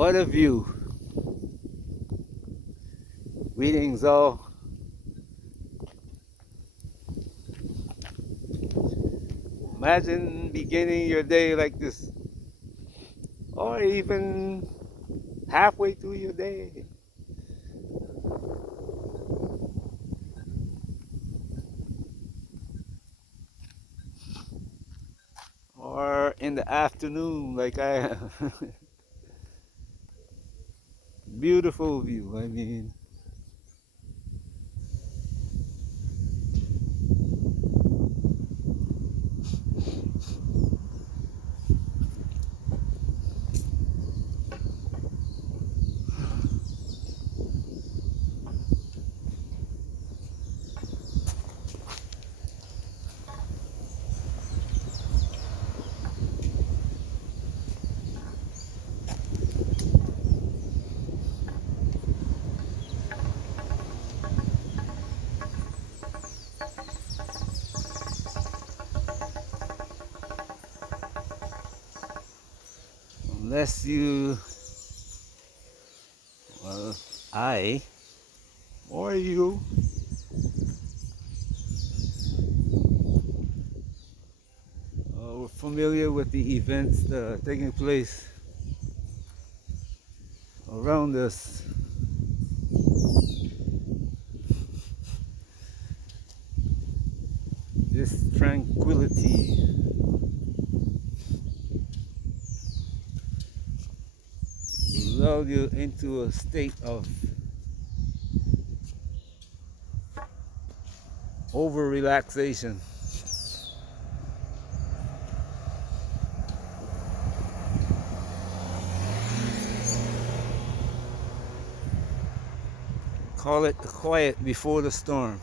What a view. Greetings all. Imagine beginning your day like this, or even halfway through your day, or in the afternoon like I am. Beautiful view, I mean. Unless you, well, I, or you, were familiar with the events taking place around us. This tranquility lull you into a state of over relaxation. Call it the quiet before the storm.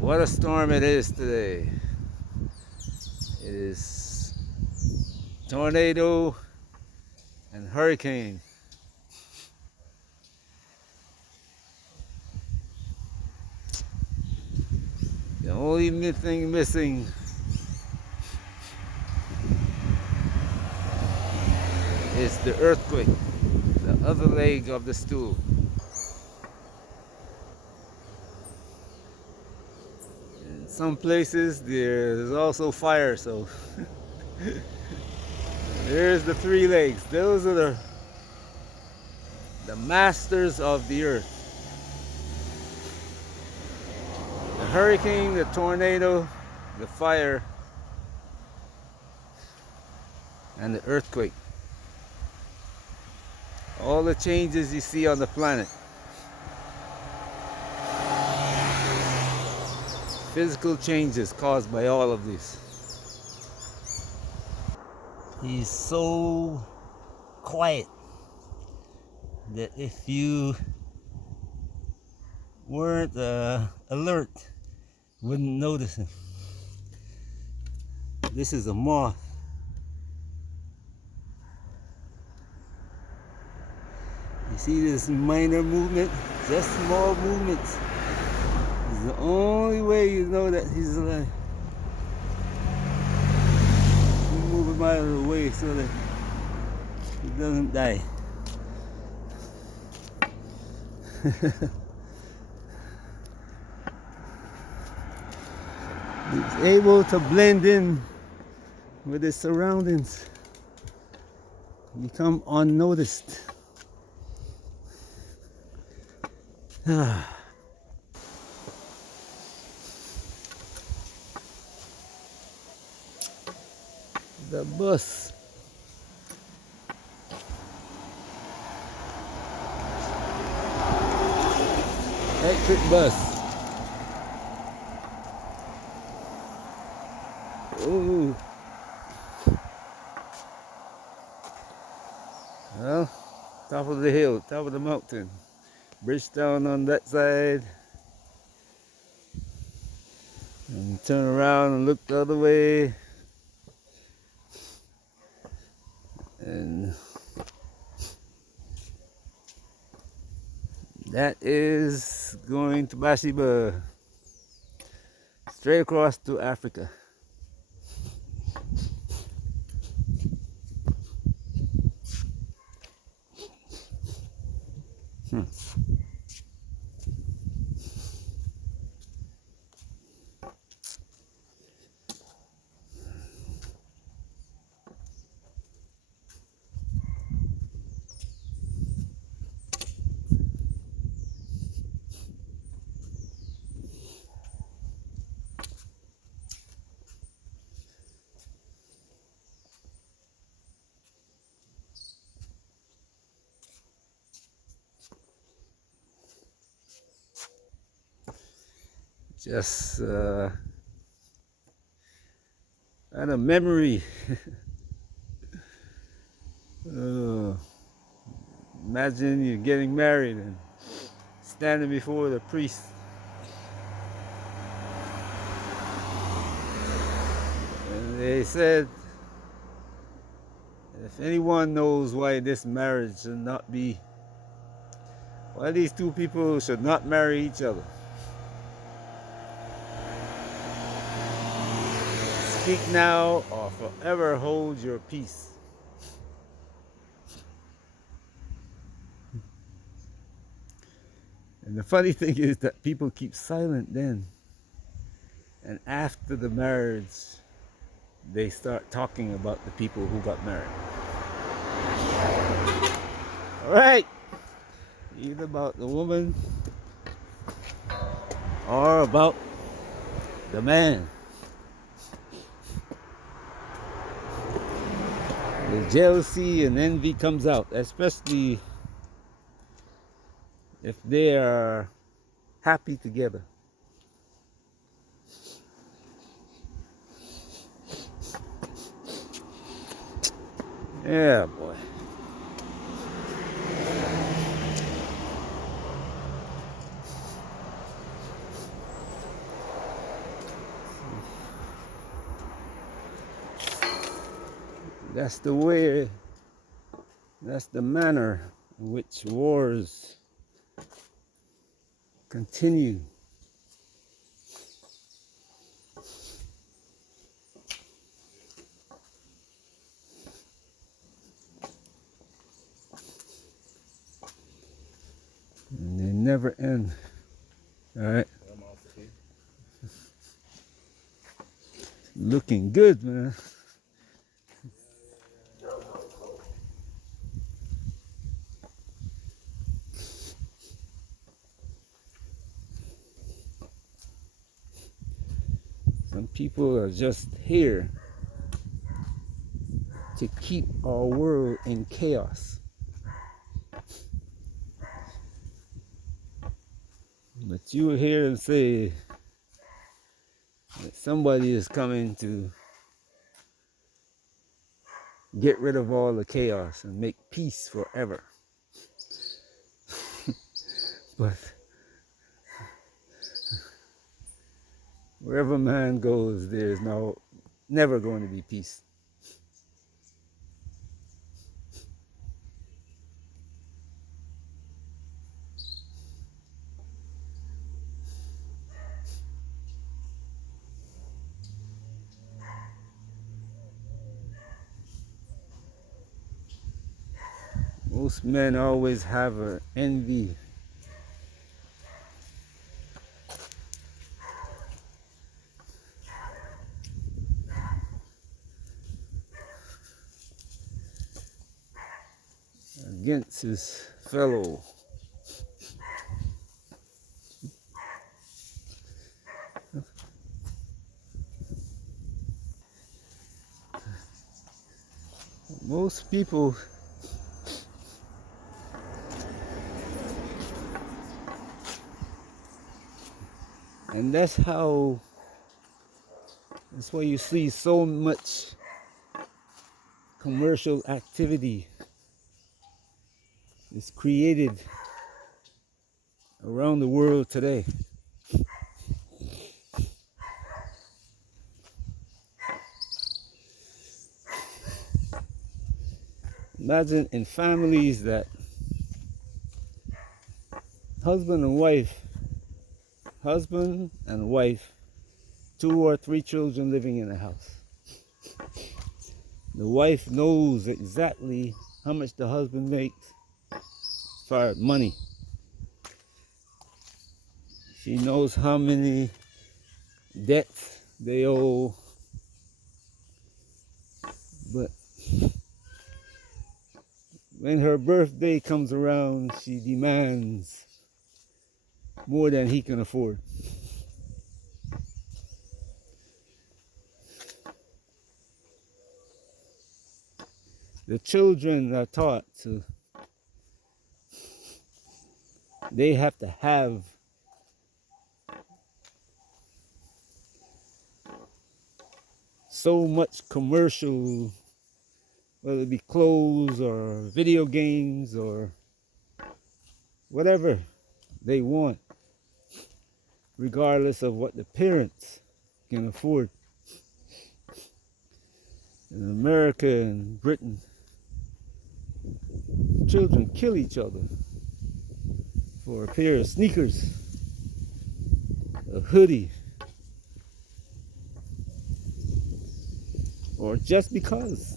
What a storm it is today. It is tornado and hurricane. The only thing missing is the earthquake, the other leg of the stool. In some places there's also fire, so there's the three legs. Those are the masters of the earth. The hurricane, the tornado, the fire, and the earthquake. All the changes you see on the planet. Physical changes caused by all of these. He's so quiet that if you weren't alert, wouldn't notice him. This is a moth. You see this minor movement, just small movements. It's the only way you know that he's alive. You move him out of the way so that he doesn't die. He's able to blend in with his surroundings, become unnoticed. The bus. Electric bus. Ooh. Well, top of the hill, top of the mountain. Bridge down on that side. And turn around and look the other way. And That is going to Bathsheba, straight across to Africa. Just had a memory. uh, Imagine you're getting married and standing before the priest, and they said, if anyone knows why this marriage should not be, why these two people should not marry each other, speak now or forever hold your peace. And the funny thing is that people keep silent then. And after the marriage, they start talking about the people who got married. All right. Either about the woman or about the man. The jealousy and envy comes out, especially if they are happy together. Yeah, boy. That's the way, that's the manner in which wars continue. And they never end. All right. Looking good, man. Some people are just here to keep our world in chaos. But you will hear them say that somebody is coming to get rid of all the chaos and make peace forever. But wherever man goes, there is never going to be peace. Most men always have an envy. Against his fellow. Most people and that's why you see so much commercial activity is created around the world today. Imagine in families that husband and wife, husband and wife, 2 or 3 children living in a house. The wife knows exactly how much the husband makes as far as money. She knows how many debts they owe, but when her birthday comes around, she demands more than he can afford. The children are taught to, they have to have so much commercial, whether it be clothes or video games or whatever they want, regardless of what the parents can afford. In America and Britain, children kill each other for a pair of sneakers, a hoodie, or just because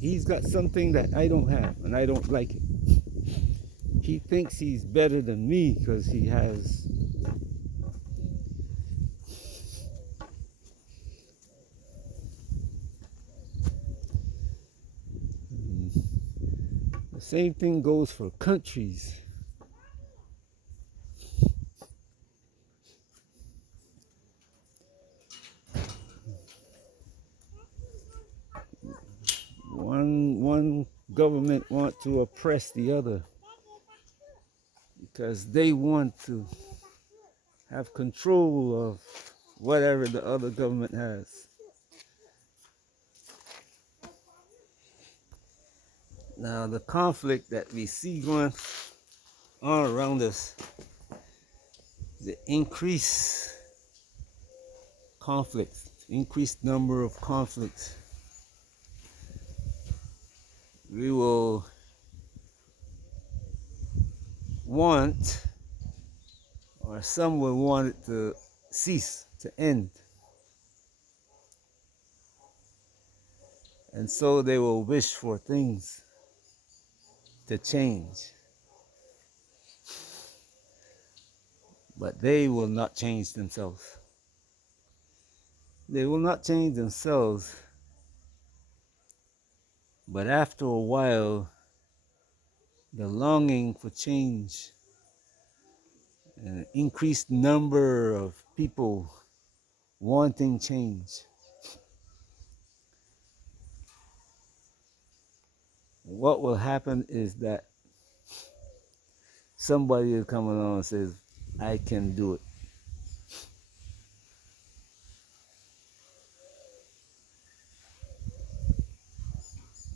he's got something that I don't have and I don't like it. He thinks he's better than me because he has the same thing goes for countries. One government want to oppress the other because they want to have control of whatever the other government has. Now the conflict that we see going on around us, the increased conflicts, increased number of conflicts, we will want, or some will want it to cease, to end. And so they will wish for things to change. But they will not change themselves. They will not change themselves. But after a while, the longing for change, an increased number of people wanting change, what will happen is that somebody will come along and says, I can do it.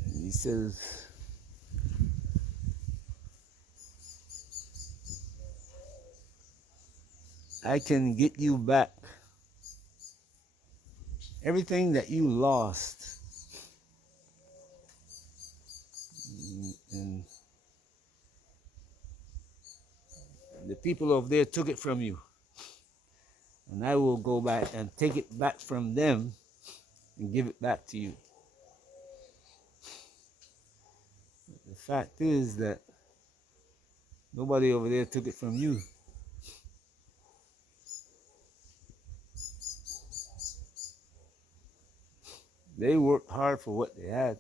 And he says, I can get you back everything that you lost. And the people over there took it from you. And I will go back and take it back from them and give it back to you. The fact is that nobody over there took it from you. They worked hard for what they had.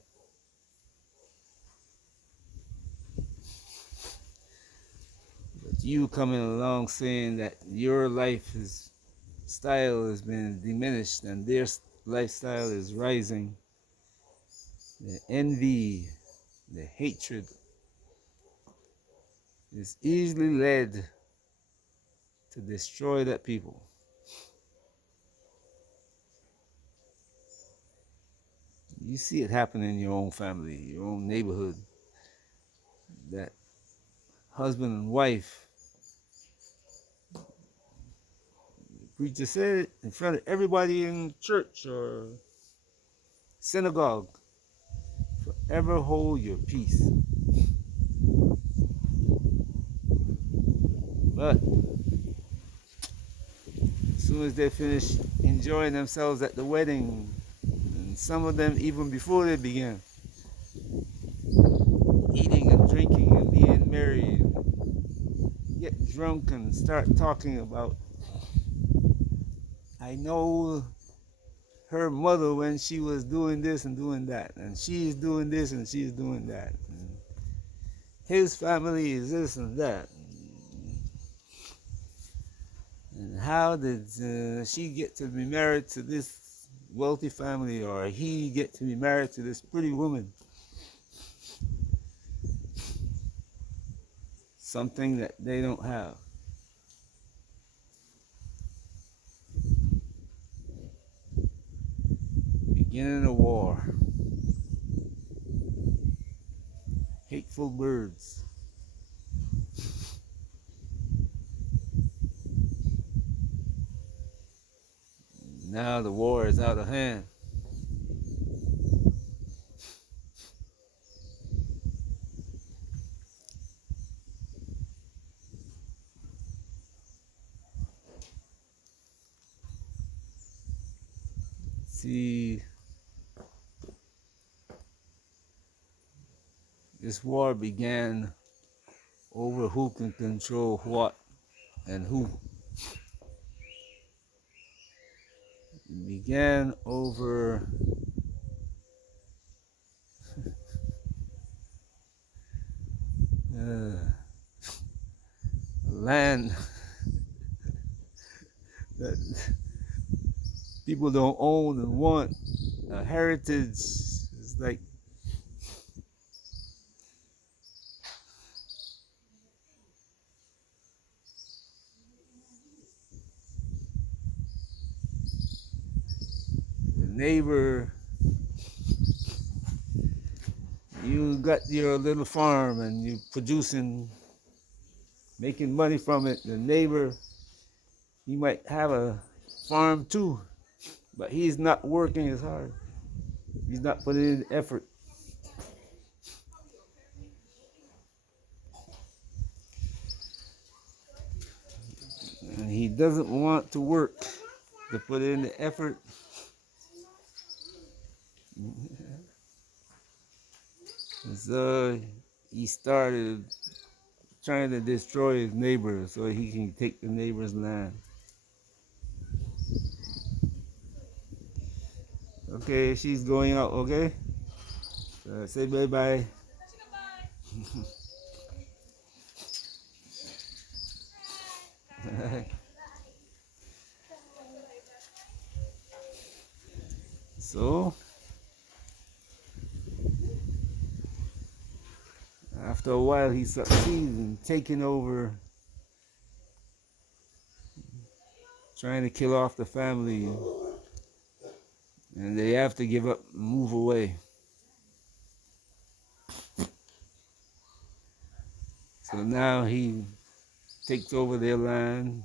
But you coming along saying that your style has been diminished and their lifestyle is rising. The envy, the hatred is easily led to destroy that people. You see it happen in your own family, your own neighborhood, that husband and wife, the preacher said it in front of everybody in church or synagogue, forever hold your peace. But as soon as they finish enjoying themselves at the wedding, and some of them even before they began, eating and drinking and being merry, get drunk and start talking about, I know her mother when she was doing this and doing that, and she's doing this and she's doing that. And his family is this and that. And how did she get to be married to this wealthy family, or he get to be married to this pretty woman? Something that they don't have. Beginning a war. Hateful birds. Now the war is out of hand. See, this war began over who can control what and who. It began over land that people don't own and want. A heritage is like the neighbor. You got your little farm and you producing, making money from it. The neighbor, he might have a farm too, but he's not working as hard. He's not putting in effort. And he doesn't want to work to put in the effort. So he started trying to destroy his neighbor so he can take the neighbor's land. Okay, she's going out, okay? Say bye-bye. So, after a while, he succeeds in taking over, trying to kill off the family, and they have to give up and move away. So now he takes over their land,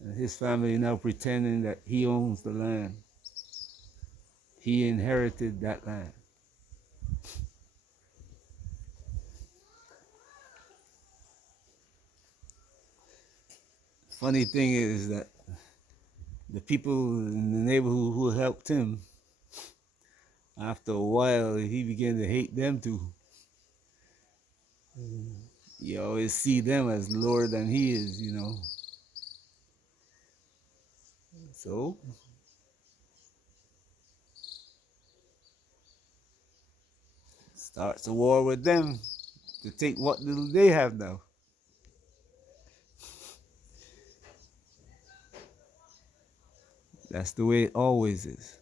and his family now pretending that he owns the land. He inherited that land. Funny thing is that the people in the neighborhood who helped him, after a while, he began to hate them too. You always see them as lower than he is, you know. So, starts a war with them to take what little they have now. That's the way it always is.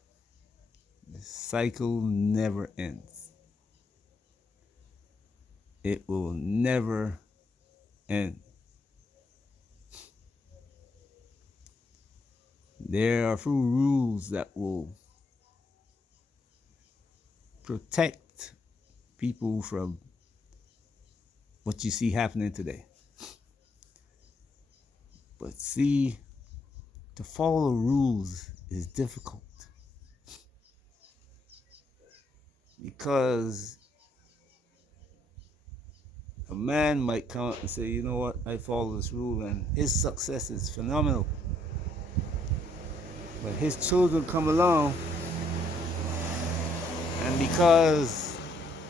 The cycle never ends. It will never end. There are few rules that will protect people from what you see happening today. But see, to follow rules is difficult because A man might come up and say, you know what, I follow this rule, and his success is phenomenal. But his children come along, and because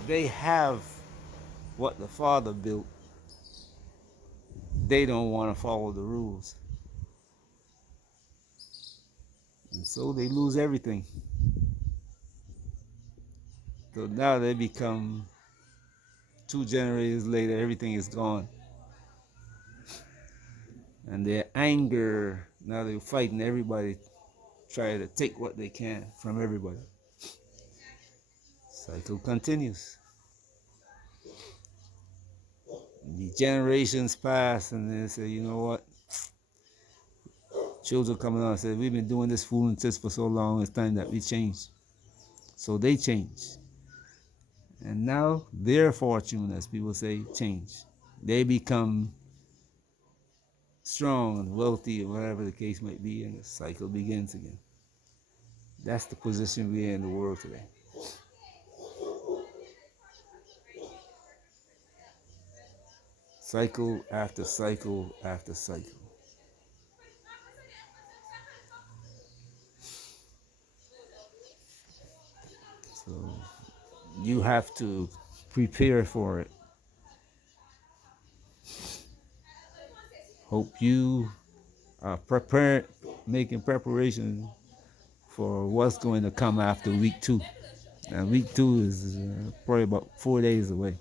they have what the father built, they don't want to follow the rules. And so they lose everything. So now they become 2 generations later, everything is gone. And their anger, now they're fighting everybody, try to take what they can from everybody. Cycle continues. The generations pass, and they say, you know what? Children coming on and say, we've been doing this foolishness for so long, it's time that we change. So they change. And now their fortune, as people say, change. They become strong and wealthy, or whatever the case might be, and the cycle begins again. That's the position we're in the world today. Cycle after cycle after cycle. So you have to prepare for it. Hope you are prepared, making preparation for what's going to come after week 2. And week 2 is probably about 4 days away.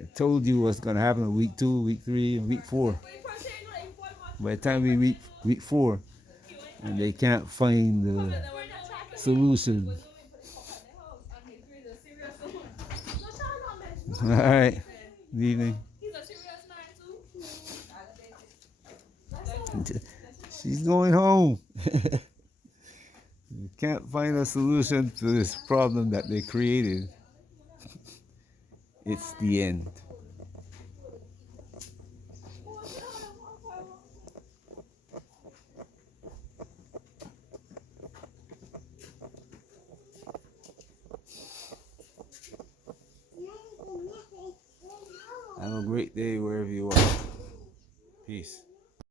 I told you what's going to happen in week 2, week 3, and week 4. By the time we reach week 4, and they can't find the solution. All right. Good evening. She's going home. You can't find a solution to this problem that they created. It's the end. Have a great day wherever you are. Peace.